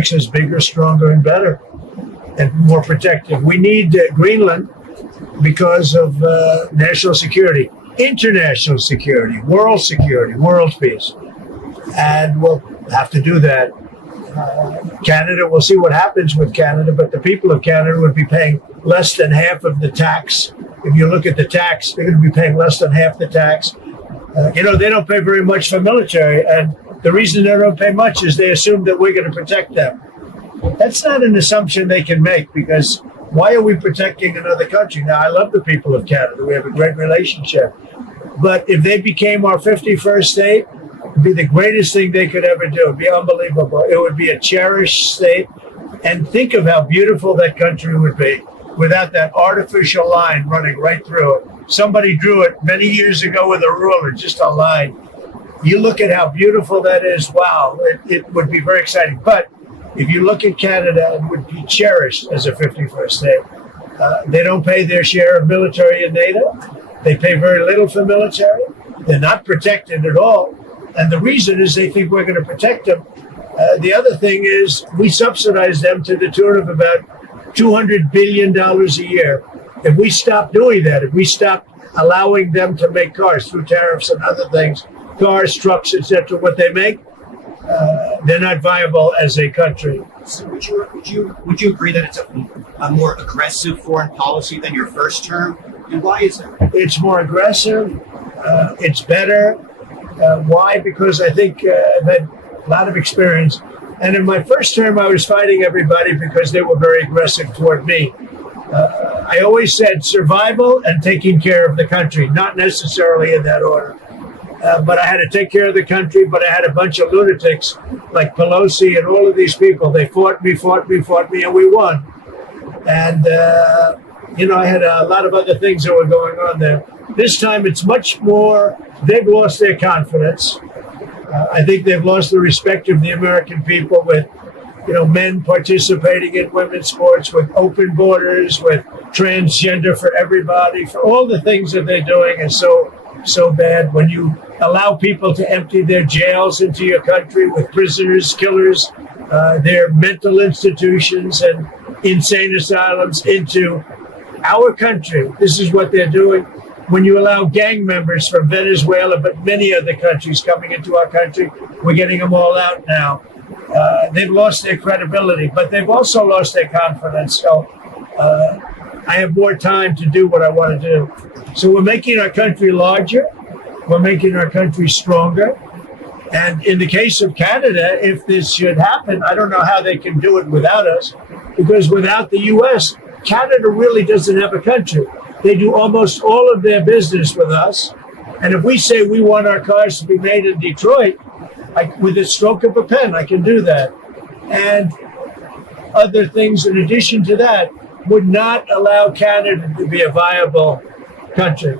makes us bigger, stronger, and better, and more protective. We need Greenland because of national security, international security, world peace. And we'll have to do that. Canada, we'll see what happens with Canada, but the people of Canada would be paying less than half of the tax. If you look at the tax, they're going to be paying less than half the tax. They don't pay very much for military, and the reason they don't pay much is they assume that we're going to protect them. That's not an assumption they can make, because why are we protecting another country? Now, I love the people of Canada. We have a great relationship. But if they became our 51st state, it would be the greatest thing they could ever do. It would be unbelievable. It would be a cherished state. And think of how beautiful that country would be without that artificial line running right through it. Somebody drew it many years ago with a ruler, just a line. You look at how beautiful that is. Wow, it would be very exciting. But if you look at Canada, it would be cherished as a 51st state. They don't pay their share of military in NATO. They pay very little for military. They're not protected at all. And the reason is they think we're going to protect them. The other thing is we subsidize them to the tune of about $200 billion a year. If we stop doing that, if we stop allowing them to make cars through tariffs and other things, cars, trucks, etc., what they make, they're not viable as a country. So would you agree that it's a more aggressive foreign policy than your first term? And why is that? It's more aggressive. It's better. Why? Because I think I've had a lot of experience. And in my first term, I was fighting everybody because they were very aggressive toward me. I always said survival and taking care of the country, not necessarily in that order. But I had to take care of the country, but I had a bunch of lunatics like Pelosi and all of these people. They fought me, and we won. And, I had a lot of other things that were going on there. This time it's much more, they've lost their confidence. I think they've lost the respect of the American people with, men participating in women's sports, with open borders, with transgender for everybody, for all the things that they're doing is so bad. When you allow people to empty their jails into your country with prisoners, killers, their mental institutions and insane asylums into our country, this is what they're doing. When you allow gang members from Venezuela, but many other countries coming into our country, we're getting them all out now. They've lost their credibility, but they've also lost their confidence. So I have more time to do what I want to do. So we're making our country larger. We're making our country stronger. And in the case of Canada, if this should happen, I don't know how they can do it without us, because without the U.S., Canada really doesn't have a country. They do almost all of their business with us. And if we say we want our cars to be made in Detroit, with a stroke of a pen, I can do that. And other things in addition to that would not allow Canada to be a viable country.